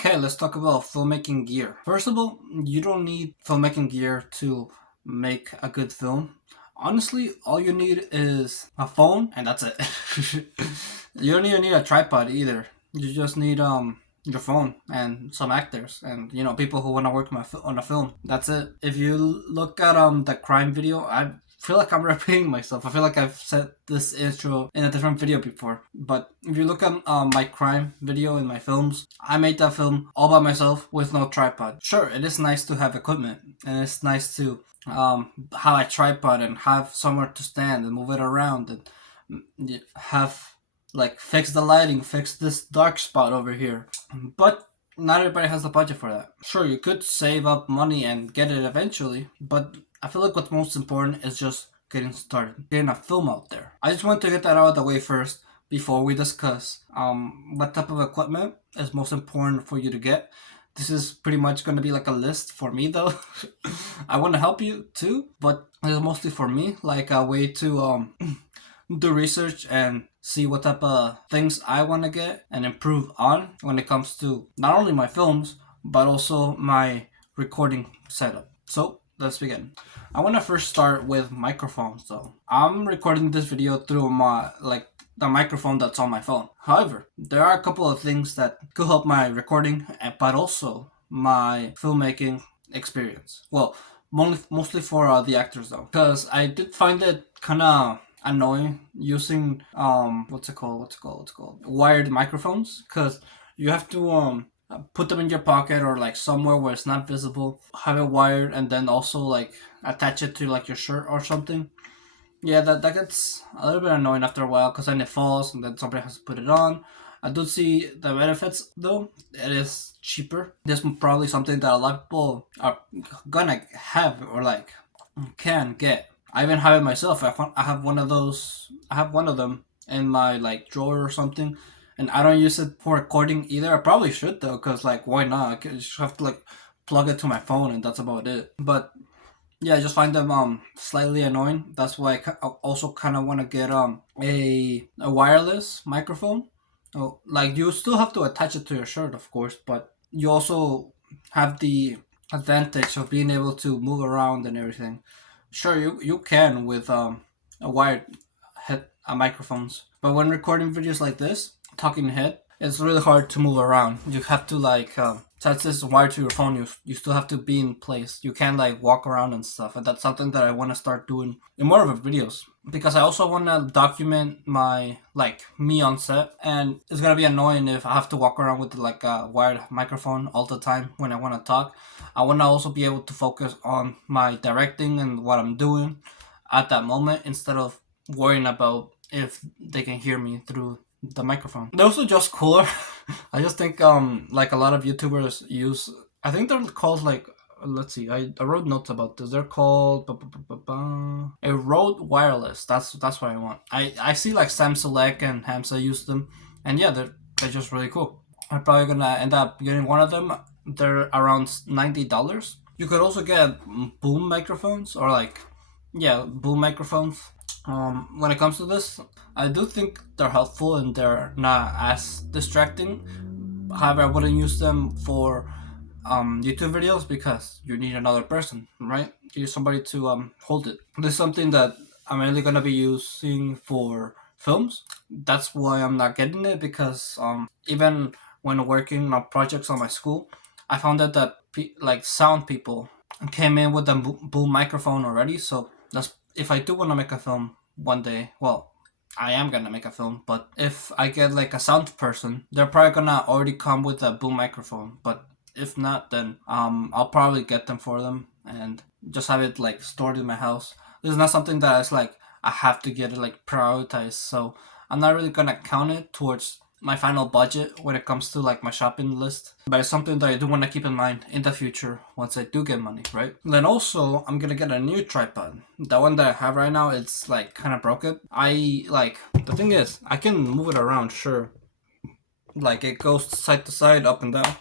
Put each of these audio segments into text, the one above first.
Okay, let's talk about filmmaking gear. First of all, you don't need filmmaking gear to make a good film. Honestly, all you need is a phone and that's it. You don't even need a tripod either. You just need your phone and some actors and people who want to work on a film. That's it. If you look at the crime video, I feel like I'm repeating myself. I feel like I've said this intro in a different video before. But if you look at my crime video in my films, I made that film all by myself with no tripod. Sure, it is nice to have equipment and it's nice to have a tripod and have somewhere to stand and move it around and have like fix the lighting, fix this dark spot over here. But not everybody has the budget for that. Sure, you could save up money and get it eventually, but I feel like what's most important is just getting started, getting a film out there. I just want to get that out of the way first before we discuss what type of equipment is most important for you to get. This is pretty much going to be like a list for me though. I want to help you too, but it's mostly for me, like a way to do research and see what type of things I want to get and improve on when it comes to not only my films but also my recording setup. So let's begin. I want to first start with microphones though. I'm recording this video through my the microphone that's on my phone. However, there are a couple of things that could help my recording but also my filmmaking experience. Well, mostly for the actors though, because I did find it kind of annoying using what's it called wired microphones, because you have to put them in your pocket or like somewhere where it's not visible, have it wired, and then also like attach it to like your shirt or something. Yeah, that gets a little bit annoying after a while, because then it falls and then somebody has to put it on. I do see the benefits though. It is cheaper. This is probably something that a lot of people are gonna have or like can get. I even have it myself. I have one of those. I have one of them in my like drawer or something, and I don't use it for recording either. I probably should though, cause like why not? I just have to like plug it to my phone, and that's about it. But yeah, I just find them slightly annoying. That's why I also kind of want to get a wireless microphone. Oh, like you still have to attach it to your shirt, of course, but you also have the advantage of being able to move around and everything. Sure, you can with a wired microphones, but when recording videos like this, talking head, it's really hard to move around. You have to like since this is wired to your phone, you still have to be in place. You can't like walk around and stuff, and that's something that I want to start doing in more of the videos, because I also want to document my like me on set, and it's gonna be annoying if I have to walk around with like a wired microphone all the time when I want to talk. I want to also be able to focus on my directing and what I'm doing at that moment instead of worrying about if they can hear me through the microphone. They're also just cooler. I just think like a lot of YouTubers use. I think they're called like let's see. I wrote notes about this. They're called a Rode Wireless. That's what I want. I see like Sam Select and Hamza use them, and yeah, they're just really cool. I'm probably gonna end up getting one of them. They're around $90. You could also get boom microphones or like yeah boom microphones. When it comes to this, I do think they're helpful and they're not as distracting. However, I wouldn't use them for YouTube videos because you need another person, right? You need somebody to hold it. This is something that I'm only gonna be using for films. That's why I'm not getting it, because even when working on projects on my school, I found out that like sound people came in with a boom microphone already. So that's if I do want to make a film one day. Well, I am gonna make a film, but if I get like a sound person, they're probably gonna already come with a boom microphone. But if not, then I'll probably get them for them and just have it like stored in my house. This is not something that is like I have to get it like prioritized, so I'm not really gonna count it towards my final budget when it comes to like my shopping list, but it's something that I do want to keep in mind in the future once I do get money, right? Then also I'm gonna get a new tripod. The one that I have right now, it's like kind of broken. I like the thing is I can move it around, sure, like it goes side to side, up and down,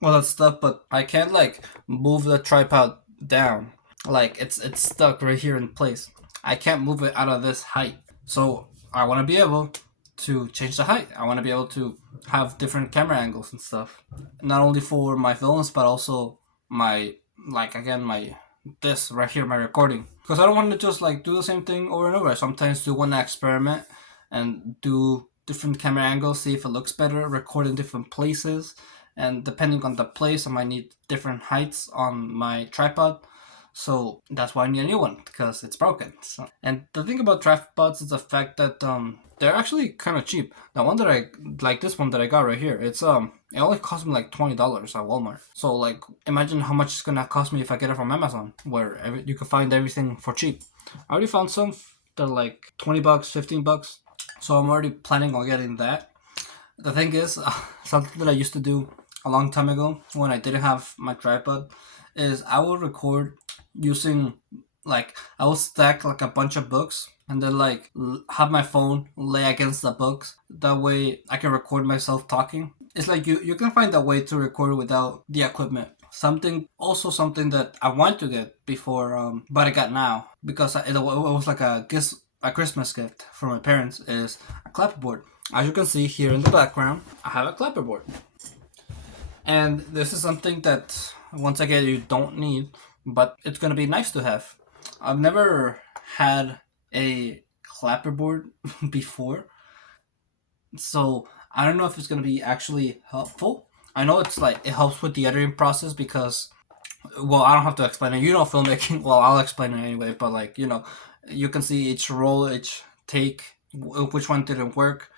all that stuff, but I can't like move the tripod down. Like it's stuck right here in place. I can't move it out of this height, so I want to be able to change the height. I want to be able to have different camera angles and stuff, not only for my films but also my, like, again, my, this right here, my recording, because I don't want to just like do the same thing over and over. Sometimes do want to experiment and do different camera angles, see if it looks better, record in different places, and depending on the place I might need different heights on my tripod. So that's why I need a new one, because it's broken. So, and the thing about tripods is the fact that they're actually kind of cheap. The one that I like, this one that I got right here, it only cost me like $20 at Walmart. So like, imagine how much it's gonna cost me if I get it from Amazon, where you can find everything for cheap. I already found some that are like $20, $15. So I'm already planning on getting that. The thing is, something that I used to do a long time ago when I didn't have my tripod is I will record using, like, I will stack like a bunch of books and then like have my phone lay against the books. That way I can record myself talking. It's like you can find a way to record without the equipment. Something that I want to get before, but I got now because it was like a Christmas gift from my parents, is a clapperboard. As you can see here in the background, I have a clapperboard. And this is something that, once again, you don't need, but it's gonna be nice to have. I've never had a clapperboard before, so I don't know if it's gonna be actually helpful. I know it's like it helps with the editing process because, well, I don't have to explain it. You know filmmaking. Well, I'll explain it anyway. But like, you can see each roll, each take, which one didn't work.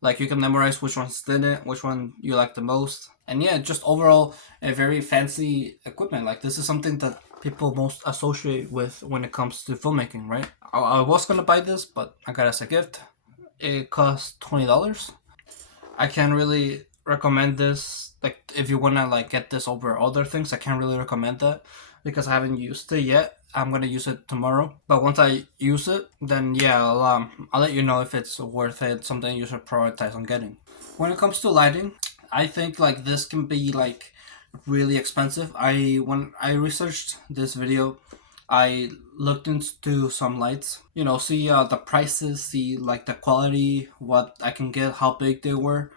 Like, you can memorize which ones didn't, which one you like the most, and yeah, just overall a very fancy equipment. Like, this is something that people most associate with when it comes to filmmaking, right? I was gonna buy this, but I got it as a gift. It cost $20. I can't really recommend this. Like, if you wanna like get this over other things, I can't really recommend that because I haven't used it yet. I'm gonna use it tomorrow, but once I use it, then yeah, I'll let you know if it's worth it. Something you should prioritize on getting. When it comes to lighting, I think like this can be like really expensive. When I researched this video, I looked into some lights. See the prices, see like the quality, what I can get, how big they were.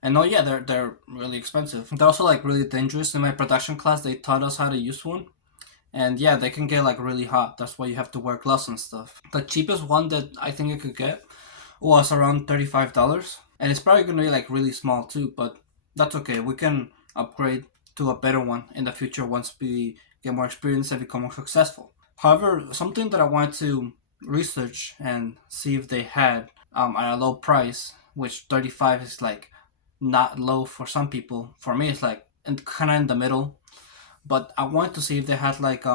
And oh yeah, they're really expensive. They're also like really dangerous. In my production class, they taught us how to use one. And yeah, they can get like really hot. That's why you have to wear gloves and stuff. The cheapest one that I think I could get was around $35. And it's probably gonna be like really small too, but that's okay. We can upgrade to a better one in the future once we get more experience and become more successful. However, something that I wanted to research and see if they had at a low price, which 35 is like not low for some people. For me, it's like kind of in the middle. But I wanted to see if they had like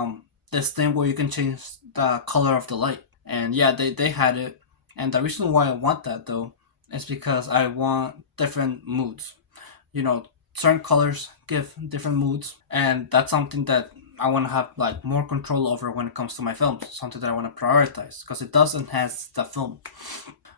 this thing where you can change the color of the light. And yeah, they had it. And the reason why I want that though is because I want different moods. Certain colors give different moods, and that's something that I want to have like more control over when it comes to my films. Something that I want to prioritize because it does enhance the film.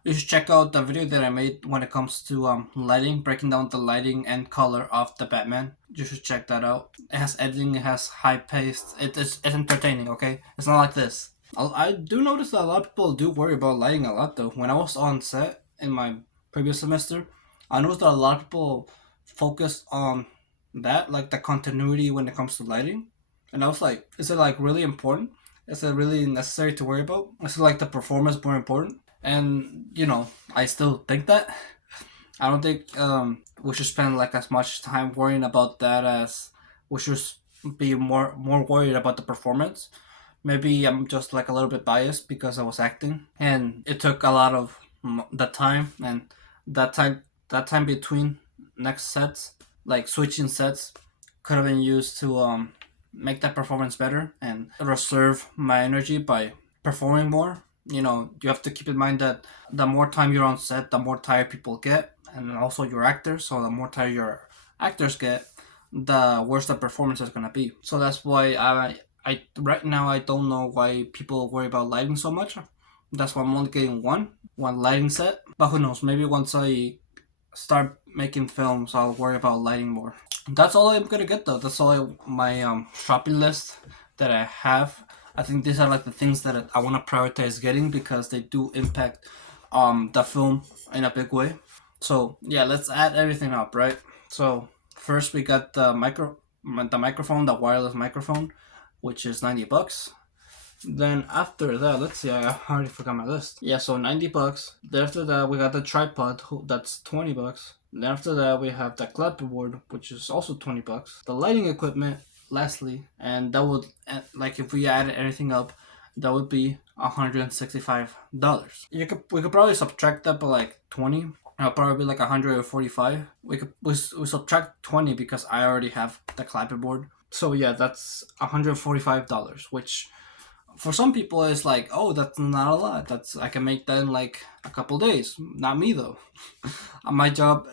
You should check out the video that I made when it comes to lighting, breaking down the lighting and color of the Batman. You should check that out. It has editing, it has high paced. It's entertaining. Okay, it's not like this. I do notice that a lot of people do worry about lighting a lot though. When I was on set in my previous semester, I noticed that a lot of people focus on that, like the continuity when it comes to lighting. And I was like, is it like really important? Is it really necessary to worry about? Is it like the performance more important? And I still think that. I don't think we should spend like as much time worrying about that as we should be more worried about the performance. Maybe I'm just like a little bit biased because I was acting, and it took a lot of the time, and that time between next sets, like switching sets, could have been used to make that performance better and reserve my energy by performing more. You have to keep in mind that the more time you're on set, the more tired people get, and also your actors. So the more tired your actors get, the worse the performance is gonna be. So that's why I right now I don't know why people worry about lighting so much. That's why I'm only getting one lighting set. But who knows? Maybe once I start making films, I'll worry about lighting more. That's all I'm gonna get though. That's all my shopping list that I have. I think these are like the things that I want to prioritize getting because they do impact the film in a big way. So yeah, let's add everything up, right? So first we got the microphone, the wireless microphone, which is $90. Then after that, let's see, I already forgot my list. Yeah, so $90. Then after that, we got the tripod, that's $20. Then after that, we have the clapperboard, which is also $20. The lighting equipment, lastly, and that would, like, if we added everything up, that would be $165. We could probably subtract that by like 20. It'll probably be like 145. We subtract 20 because I already have the clapperboard. So yeah, that's $145, which for some people it's like, oh, that's not a lot, that's, I can make that in like a couple days. Not me though. My job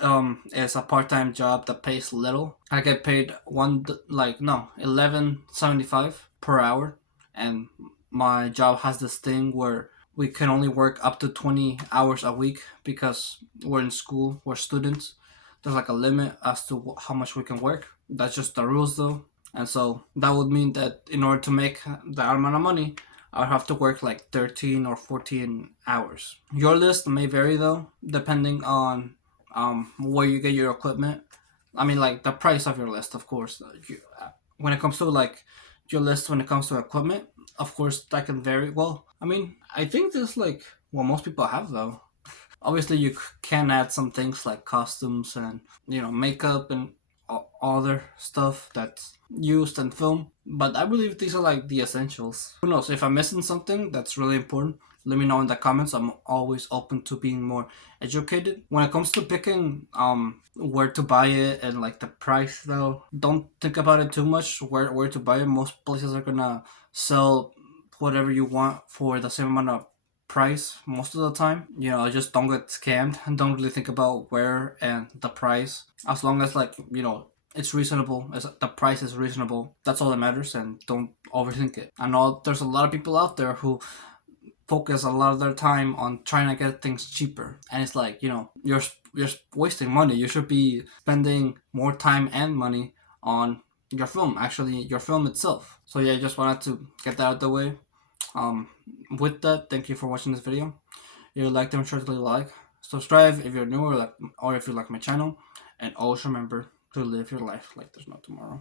is a part-time job that pays little. I get paid 11.75 per hour, and my job has this thing where we can only work up to 20 hours a week because we're in school, we're students. There's like a limit as to how much we can work. That's just the rules though. And so that would mean that in order to make that amount of money, I would have to work like 13 or 14 hours. Your list may vary though, depending on where you get your equipment. I mean, like the price of your list, of course. When it comes to like your list, when it comes to equipment, of course that can vary. Well, I mean, I think this like what most people have though. Obviously, you can add some things like costumes and makeup and other stuff that's used in film, but I believe these are like the essentials. Who knows, if I'm missing something that's really important, let me know in the comments. I'm always open to being more educated when it comes to picking where to buy it and like the price though. Don't think about it too much where to buy it. Most places are gonna sell whatever you want for the same amount of price most of the time. Just don't get scammed and don't really think about where and the price. As long as like it's reasonable, as the price is reasonable, that's all that matters, and don't overthink it. I know there's a lot of people out there who focus a lot of their time on trying to get things cheaper, and it's like you're wasting money. You should be spending more time and money on your film, actually your film itself. So yeah, I just wanted to get that out of the way. um with that, thank you for watching this video. If you like, them sure to like, subscribe if you're new, or if you like my channel, and always remember to live your life like there's no tomorrow.